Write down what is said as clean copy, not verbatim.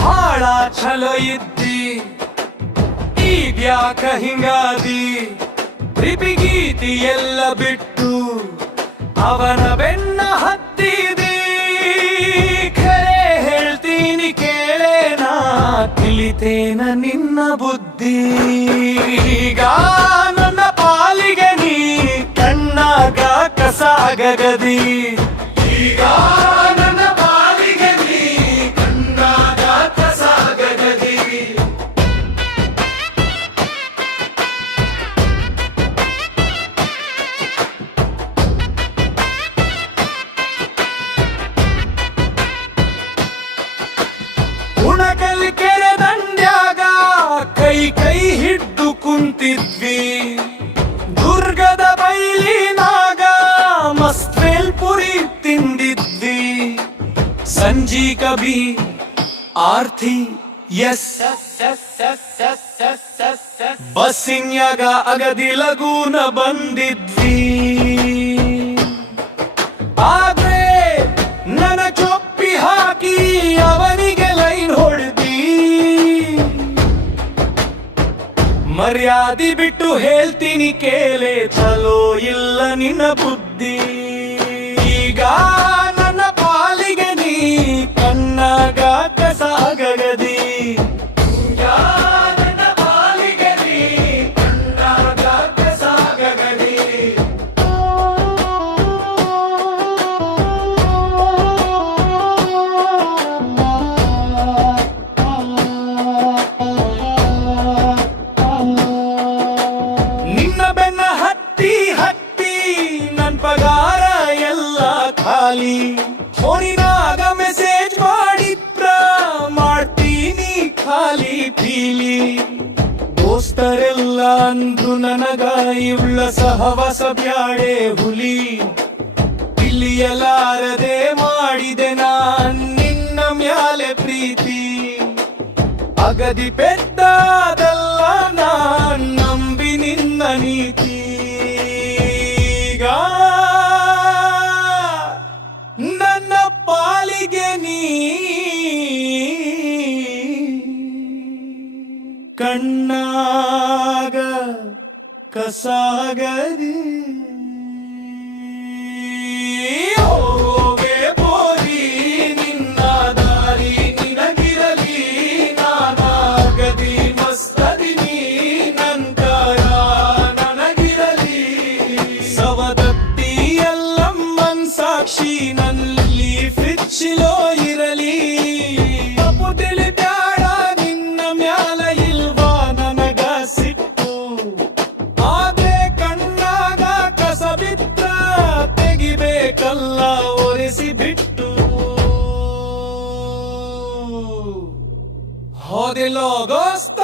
ಭಾಳ ಛಲೋ ಇದ್ದಿ, ಈಗ್ಯಾಕ ಹಿಂಗಾದಿ? ಪ್ರೀತಿ ಎಲ್ಲ ಬಿಟ್ಟು ಅವನ ಬೆನ್ನ ಹತ್ತಿದಿ. ಖರೆ ಹೇಳ್ತೀನಿ ಕೇಳೇನಾ, ತಿಳಿತೇನ ನಿನ್ನ ಬುದ್ಧಿ. ಈಗ ನನ್ನ ಪಾಲಿಗೆ ನೀ ಕಣ್ಣಾಗ ಕಸಾಗಗದಿ. ಈಗ ನನ್ನ ಪಾಲಿಗೆ ನೀ ಕಣ್ಣಾಗ ಕಸಾಗಗದಿ. ಉಣಕಲ್ ಕೆರೆ ದಂಡ್ಯಾಗ ಕೈ ಕೈ ಹಿಡ್ದು ಕುಂತಿದ್ವಿ. ದುರ್ಗದ ಬೈಲಿನಾಗ ಮಸ್ತ್ವೇಲ್ ಪುರಿ ತಿಂದಿದ್ವಿ. ಸಂಜಿ ಕಬಿ ಆರ್ಥಿ ಎಸ್ ಬಸ್ಸಿನ್ಯಾಗ ಅಗದಿ ಲಗೂನ ಬಂದಿದ್ವಿ. ಆದ್ರೆ ನನ್ನ ಚೊಪ್ಪಿ ಹಾಕಿ ಅವನಿಗೆ ಲೈನ್ ಹೊಡೆದಿ. ಮರ್ಯಾದಿ ಬಿಟ್ಟು ಹೇಳ್ತೀನಿ ಕೇಳೆ, ಚಲೋ ಇಲ್ಲ ನಿನ್ನ ಬುದ್ಧಿ. ಈಗ ನನ್ನ ಪಾಲಿಗೆ ನೀ ಕಣ್ಣಾಗ ಕಸಾಗಗದಿ. ಈಗ ನನ್ನ ಪಾಲಿಗೆ ನೀ ಕಣ್ಣಾಗ ಕಸಾಗಗದಿ. ನಿನ್ನ ಬೆನ್ನ ಹತ್ತಿ ಹತ್ತಿ ನನ್ ಪಗಾರ ಎಲ್ಲ ಖಾಲಿ. ಫೋನಿನಾಗ ಮೆಸೇಜ್ ಮಾಡಿದ್ರ ಮಾಡ್ತೀನಿ ಖಾಲಿ ಪೀಲಿ. ದೋಸ್ತರೆಲ್ಲ ಅಂದ್ರು ನನಗ ಇವ್ಳ ಸಹವಾಸ ಬ್ಯಾಡೆ ಹುಲಿ. ಇಲ್ಲಿಯಲಾರದೆ ಮಾಡಿದೆ ನಾನ್ ನಿನ್ನ ಮ್ಯಾಲೆ ಪ್ರೀತಿ. ಅಗದಿ ಪೆದ್ದಾದಲ್ಲ ನಾನ್ ನಂಬಿ ನಿನ್ನ ನೀತಿ. ಈಗ ನನ್ನ ಪಾಲಿಗೆ ನೀ ಕಣ್ಣಾಗ ಕಸಾಗದಿ. ಹೋಗೆ ಪೋರಿ ನಿನ್ನ ದಾರಿ ನಿನಗಿರಲಿ. ನಾನಾಗದಿ ಮಸ್ತದಿನಿ ನಂತರ ನನಗಿರಲಿ. ಸವದತ್ತಿ ಎಲ್ಲಮ್ಮನ್ ಸಾಕ್ಷಿ ನಲ್ಲಿ ಫ್ರಿಚ್ಚಿಲೋ ಇರಲಿ. ತಪ್ಪು ತಿಳಿಬ್ಯಾಡ ನಿನ್ನ ಮ್ಯಾಲ ಇಲ್ವಾ ನನಗ ಸಿಟ್ಟು. ಆದ್ರೆ ಕಣ್ಣಾಗ ಕಸ ಬಿತ್ತ ತೆಗಿಬೇಕಲ್ಲ ಒರೆಸಿ ಬಿಟ್ಟು. ಹೋದೆಲ್ಲೋ ದೋಸ್ತ